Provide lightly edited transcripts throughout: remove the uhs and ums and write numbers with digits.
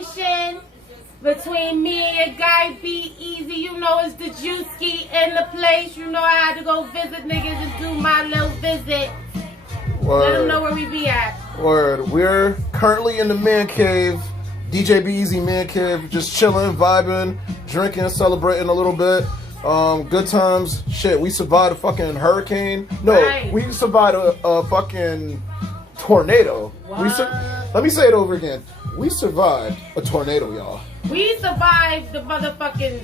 conversation between me and your guy Be Easy. You know it's Dajuiceskee in the place. You know I had to go visit niggas and do my little visit. Word. Let them know where we be at. Word. We're currently in the man cave. DJ Be Easy man cave. Just chilling, vibing, drinking, celebrating a little bit. Good times. Shit, we survived a fucking hurricane. No, right. We survived a fucking tornado. Let me say it over again. We survived a tornado, y'all. We survived the motherfucking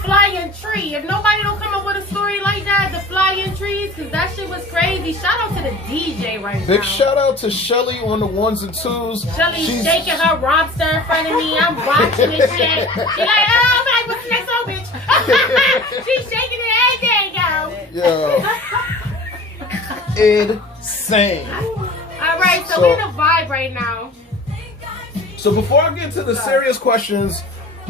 flying tree. If nobody don't come up with a story like that, the flying trees, because that shit was crazy. Shout out to the DJ right now. Big shout out to Shelley on the ones and twos. She's shaking her lobster in front of me. I'm watching this shit. She's like, oh my, what's the next song, bitch? She's shaking it every day, yo. Insane. All right, so we're in a vibe right now. So before I get to the serious questions,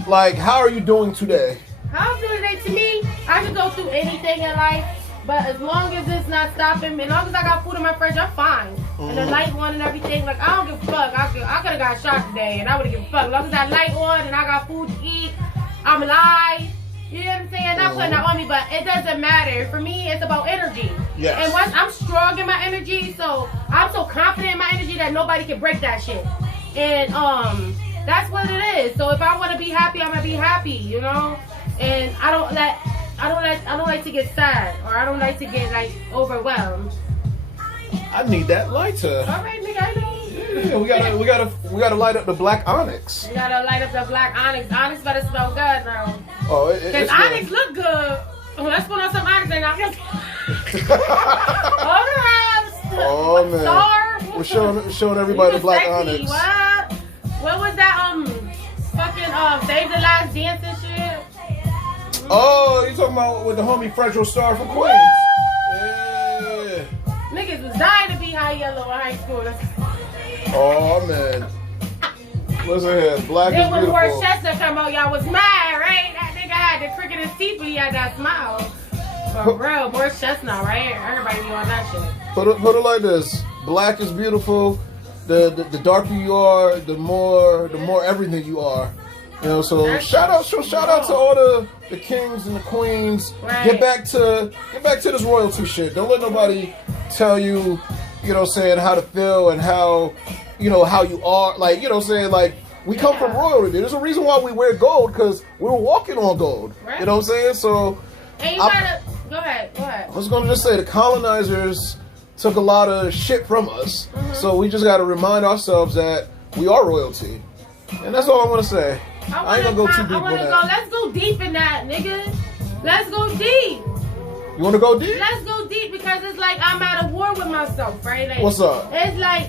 like, how are you doing today? How I'm doing today, to me, I can go through anything in life, but as long as it's not stopping me, as long as I got food in my fridge, I'm fine. And the light on and everything, like, I don't give a fuck. I could have got shot today, and I wouldn't give a fuck. As long as that light on and I got food to eat, I'm alive. You know what I'm saying? Not putting that on me, but it doesn't matter. For me, it's about energy. Yes. And once I'm strong in my energy, so I'm so confident in my energy that nobody can break that shit. And that's what it is. So if I want to be happy, I'm gonna be happy, you know. And I don't like to get sad, or I don't like to get like overwhelmed. I need that lighter. All right, nigga, I know. Yeah, we gotta light up the black onyx. We gotta light up the black onyx. Onyx better smell good now. Oh, it's onyx look good. Let's put on some onyx and I'll get. Oh man. We're showing everybody the black onyx. What was that? Fucking Save the Last Dance and shit. Oh, you talking about with the homie Fredro Star from Queens? Yeah. Niggas was dying to be high yellow in high school. Oh man. Listen here, black is beautiful. Then when Morris Chestnut come out, y'all was mad, right? That nigga had the crook in his teeth, but he had that smile. For real, Morris Chestnut, right? Everybody be on that shit. Put it like this: black is beautiful. The darker you are, the more everything you are. You know, so shout out to all the kings and the queens. Right. Get back to this royalty shit. Don't let nobody tell you, you know, saying how to feel and how, you know, how you are. Like, you know, saying like we come from royalty. There's a reason why we wear gold, because we're walking on gold. Right. You know what I'm saying? So and you gotta go ahead. I was gonna just say the colonizers took a lot of shit from us, so we just got to remind ourselves that we are royalty, and that's all I want to say. I ain't gonna go too deep on that. Let's go deep in that, nigga. Let's go deep. You want to go deep? Let's go deep, because it's like I'm at a war with myself, right? Like, what's up? It's like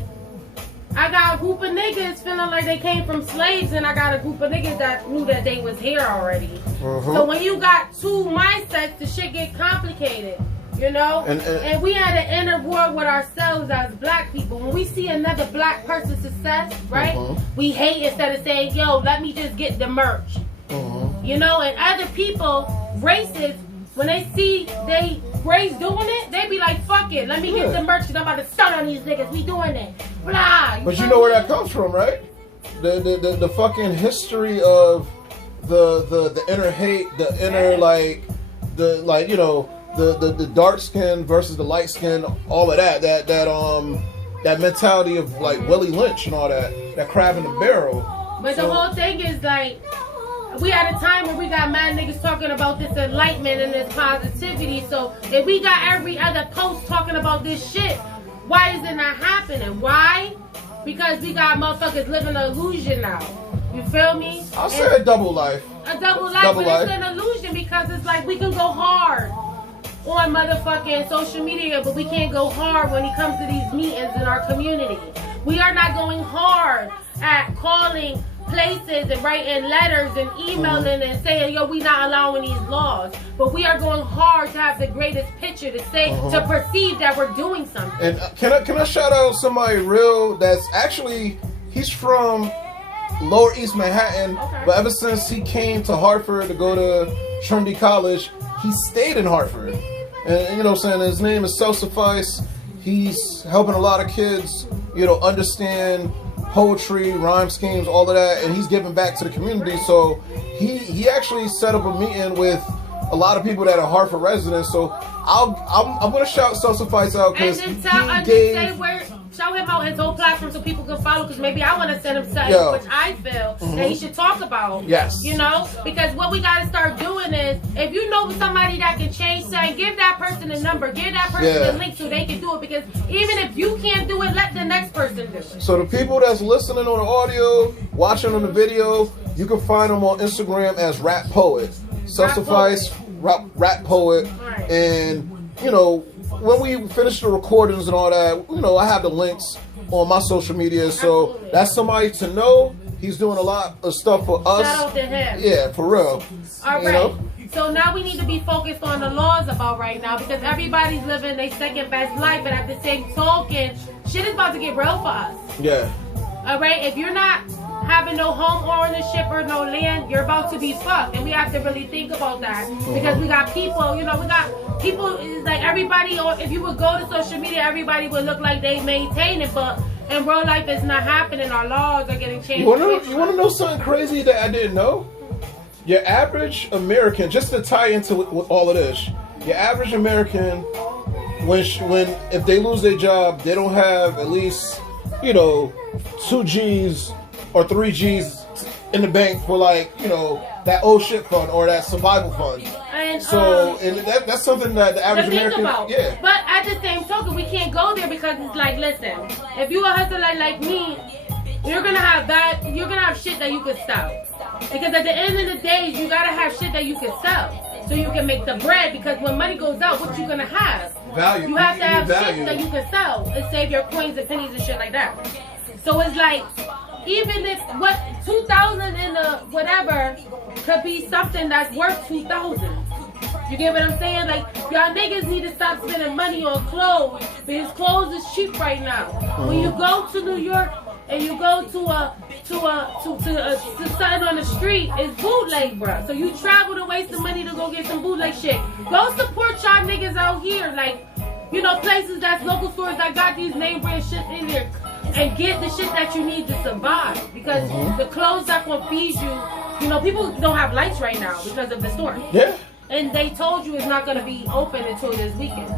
I got a group of niggas feeling like they came from slaves, and I got a group of niggas that knew that they was here already. So when you got two mindsets, the shit get complicated. You know, and we had an inner war with ourselves as black people. When we see another black person's success, right, we hate instead of saying, yo, let me just get the merch. You know, and other people, races, when they see they race doing it, they be like, fuck it, let me get the merch, because I'm about to stun on these niggas, we doing it. Blah. But you know where that comes from, right? The fucking history of the inner hate, the inner you know, the dark skin versus the light skin, all of that mentality of like Willie Lynch and all that crab in the barrel. But the whole thing is like, we had a time where we got mad niggas talking about this enlightenment and this positivity. So if we got every other post talking about this shit, why is it not happening? Why? Because we got motherfuckers living an illusion now. You feel me? I'll say a double life. A double life, but it's an illusion, because it's like we can go hard on motherfucking social media, but we can't go hard when it comes to these meetings in our community. We are not going hard at calling places and writing letters and emailing and saying, yo, we not allowing these laws. But we are going hard to have the greatest picture to say, to perceive that we're doing something. And can I shout out somebody real that's actually, he's from Lower East Manhattan, but ever since he came to Hartford to go to Trinity College, he stayed in Hartford. And you know what I'm saying, his name is Self Suffice. He's helping a lot of kids, you know, understand poetry, rhyme schemes, all of that, and he's giving back to the community. So he actually set up a meeting with a lot of people that are Hartford residents. So I'm gonna shout Self-Suffice out because he gave. Show him out his whole platform so people can follow, because maybe I want to send him something which I feel that he should talk about. Yes. You know? Because what we got to start doing is, if you know somebody that can change something, give that person a number, give that person a link so they can do it. Because even if you can't do it, let the next person do it. So the people that's listening on the audio, watching on the video, you can find them on Instagram as Rap Poet. Self-Suffice, Rap Poet. Right. And, you know, when we finish the recordings and all that, you know, I have the links on my social media, so absolutely. That's somebody to know. He's doing a lot of stuff for us. Shout out to him. Yeah, for real. All right. So now we need to be focused on the laws about right now, because everybody's living their second best life, but at the same token, shit is about to get real for us. Yeah. All right. If you're not having no home ownership or no land, you're about to be fucked, and we have to really think about that, because we got people, you know, it's like everybody, or if you would go to social media, everybody would look like they maintain it, but in real life it's not happening. Our laws are getting changed. You want to know something crazy that I didn't know? Your average American, just to tie into with all of this, your average American, when if they lose their job, they don't have at least, you know, 2 G's or 3 G's in the bank for, like, you know, that old shit fund or that survival fund. And that's something that the average American, yeah. But at the same token, we can't go there, because it's like, listen, if you a hustler like me, you're gonna have shit that you could sell. Because at the end of the day, you gotta have shit that you can sell, so you can make the bread. Because when money goes out, what you gonna have? Value. You have to have shit that you can sell and save your coins and pennies and shit like that. So it's like, even if 2,000 in the whatever could be something that's worth 2,000. You get what I'm saying? Like, y'all niggas need to stop spending money on clothes, because clothes is cheap right now. When you go to New York and you go to something on the street, it's bootleg, bruh. So you travel to waste the money to go get some bootleg shit. Go support y'all niggas out here, like, you know, places that's local stores that got these name brand shit in there. And get the shit that you need to survive, because the clothes that gonna feed you, you know, people don't have lights right now because of the storm. Yeah. And they told you it's not gonna be open until this weekend.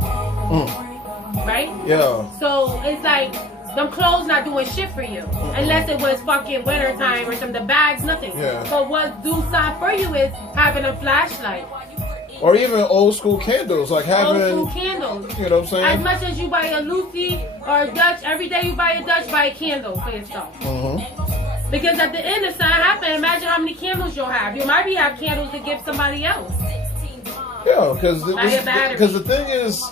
Right? Yeah. So it's like, them clothes not doing shit for you. Unless it was fucking winter time or some, the bags, nothing. Yeah. But what do something for you is having a flashlight. Or even old school candles, like having old school candles. You know what I'm saying? As much as you buy a Lucy or a Dutch, every day you buy a Dutch, buy a candle for yourself. Because at the end, if something happens, imagine how many candles you'll have. You might have candles to give somebody else. Yeah, because the thing is,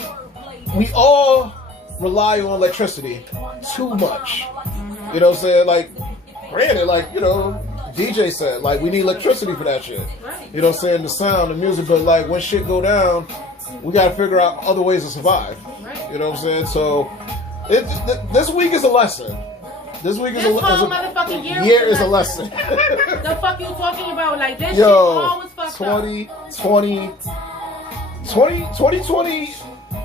we all rely on electricity too much. You know what I'm saying? Like, granted, like, you know, DJ said, like, we need electricity for that shit. Right. You know what I'm saying? The sound, the music, but like when shit go down, we gotta figure out other ways to survive. Right. You know what I'm saying? So this week is a lesson. This week is this whole motherfucking year is a lesson. The fuck you talking about? Like, this shit always fucked up. 2020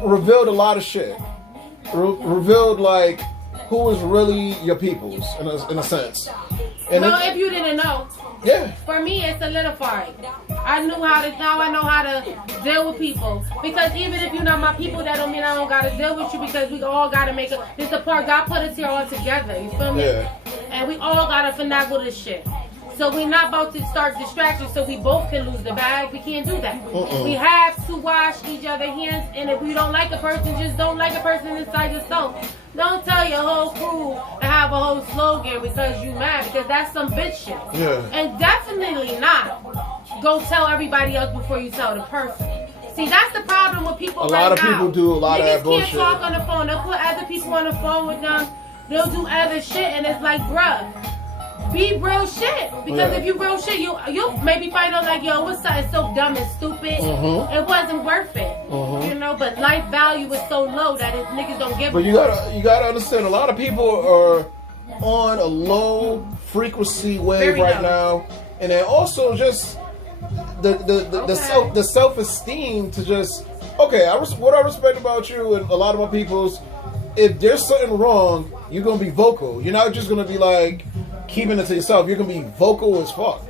revealed a lot of shit. Revealed, like, who is really your peoples in a sense. And no, if you didn't know. Yeah. For me, it's solidified. I know how to deal with people. Because even if you're not my people, that don't mean I don't gotta deal with you, because we all gotta make this the part God put us here all together. You feel me? Yeah. And we all gotta finagle this shit. So we're not about to start distractions so we both can lose the bag. We can't do that. We have to wash each other's hands, and if we don't like a person, just don't like a person inside yourself. Don't tell your whole crew and have a whole slogan because you mad, because that's some bitch shit. Yeah. And definitely not go tell everybody else before you tell the person. See, that's the problem with people right now. A lot of people do a lot of that bullshit. Niggas can't talk on the phone. They'll put other people on the phone with them. They'll do other shit, and it's like, bruh, be real shit. Because if you real shit, you'll maybe find out like, yo, what's something so dumb and stupid? It wasn't worth it. You know, but life value is so low that niggas don't give. But you gotta understand, a lot of people are on a low frequency wave right now, and then also just the self esteem to just what I respect about you and a lot of my people's if there's something wrong, you're gonna be vocal. You're not just gonna be like keeping it to yourself. You're gonna be vocal as fuck.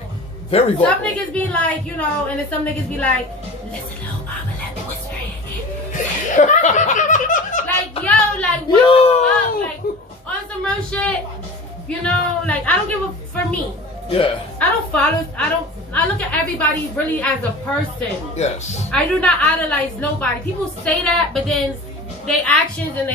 Very vocal. Some niggas be like, you know, and then some niggas be like, listen, little mama, let me whisper in. Like, yo, like, what the fuck? Like, on some real shit, you know, like, I don't give a, for me. Yeah. I look at everybody really as a person. Yes. I do not idolize nobody. People say that, but then their actions and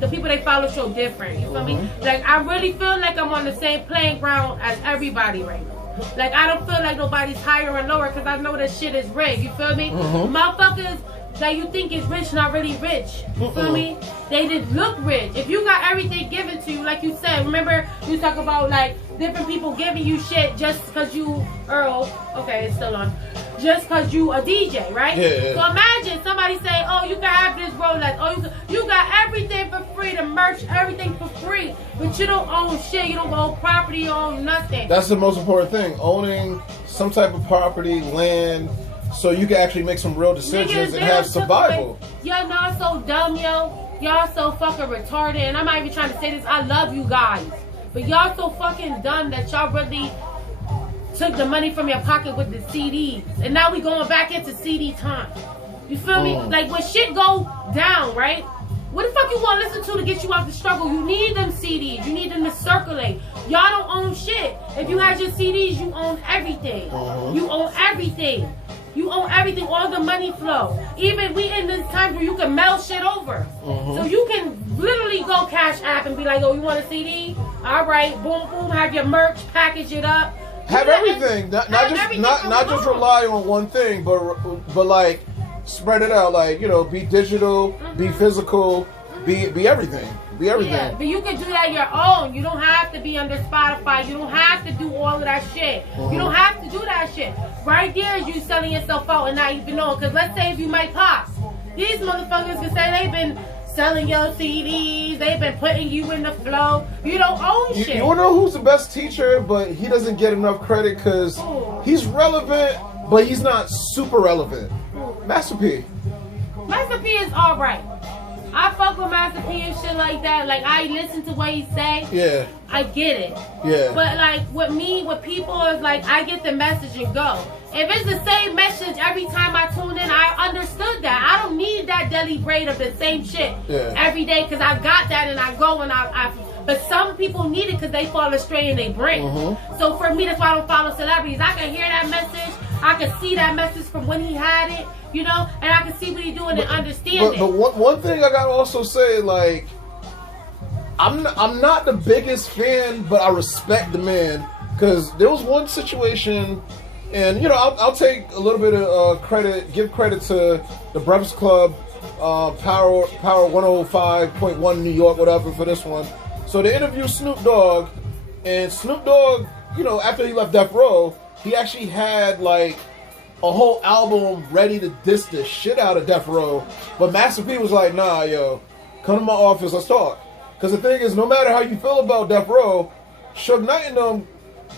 the people they follow show different. You feel me? Like, I really feel like I'm on the same playing ground as everybody right now. Like, I don't feel like nobody's higher or lower because I know that shit is rigged. You feel me? Motherfuckers that you think is rich not really rich. You feel me? They just look rich. If you got everything given to you, like you said, remember you talk about like different people giving you shit just because you Earl. Okay, it's still on. Just because you a DJ, right? Yeah. So imagine somebody say, oh, you can have this Rolex. Oh, you got everything for free, the merch, everything for free. But you don't own shit. You don't own property. You own nothing. That's the most important thing. Owning some type of property, land, so you can actually make some real decisions and have survival. Y'all know so dumb, yo. Y'all so fucking retarded. And I'm not even trying to say this. I love you guys. But y'all so fucking dumb that y'all really took the money from your pocket with the CDs. And now we going back into CD time. You feel me? Like when shit go down, right? What the fuck you want to listen to get you out the struggle? You need them CDs. You need them to circulate. Y'all don't own shit. If you had your CDs, you own everything. You own everything. You own everything. All the money flow. Even we in this time where you can mail shit over. So you can literally go Cash App and be like, oh, you want a CD? All right, boom, boom. Have your merch, package it up. Have everything. Not just rely on one thing, but like spread it out. Like, you know, be digital, be physical, be everything. Be everything. Yeah, but you can do that your own. You don't have to be under Spotify. You don't have to do all of that shit. You don't have to do that shit. Right there is you selling yourself out and not even knowing. Because let's say if you might pop, these motherfuckers can say they've been selling your CDs. They've been putting you in the flow. You don't own shit. You know who's the best teacher, but he doesn't get enough credit because he's relevant, but he's not super relevant. Master P. Master P is alright. I fuck with Master P and shit like that. Like, I listen to what he say. Yeah. I get it. Yeah. But, like, with people, is like, I get the message and go. If it's the same message every time I tune in, I understood that. I don't need that daily braid of the same shit every day because I got that and I go and I but some people need it because they fall astray in their brain. So for me, that's why I don't follow celebrities. I can hear that message. I can see that message from when he had it, you know, and I can see what he's doing and understand it. But one thing I gotta also say, like, I'm not the biggest fan, but I respect the man because there was one situation, and you know, I'll take a little bit of credit, give credit to the Breakfast Club, Power 105.1 New York, whatever for this one. So they interviewed Snoop Dogg, and Snoop Dogg, you know, after he left Death Row, he actually had like a whole album ready to diss the shit out of Death Row. But Master P was like, nah, yo, come to my office, let's talk. Because the thing is, no matter how you feel about Death Row, Suge Knight and them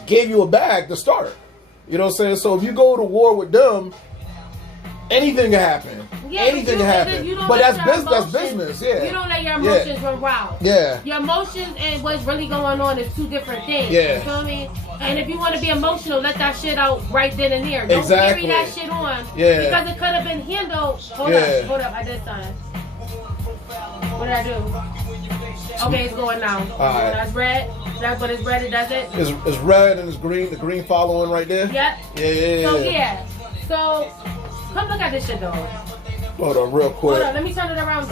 gave you a bag to start. You know what I'm saying? So if you go to war with them, anything can happen. Yeah, anything can happen. But that's business. Yeah. You don't let your emotions run wild. Yeah. Your emotions and what's really going on is two different things. Yeah. You feel me? And if you want to be emotional, let that shit out right then and there. Don't carry that shit on. Yeah. Because it could have been handled. Hold up. I did something. What did I do? Okay, it's going now. All right. That's red. That's what it's red. It does it. It's red and it's green. The green following right there. Yep. Yeah. So come look at this shit though. Hold on, real quick. Hold on, let me turn it around.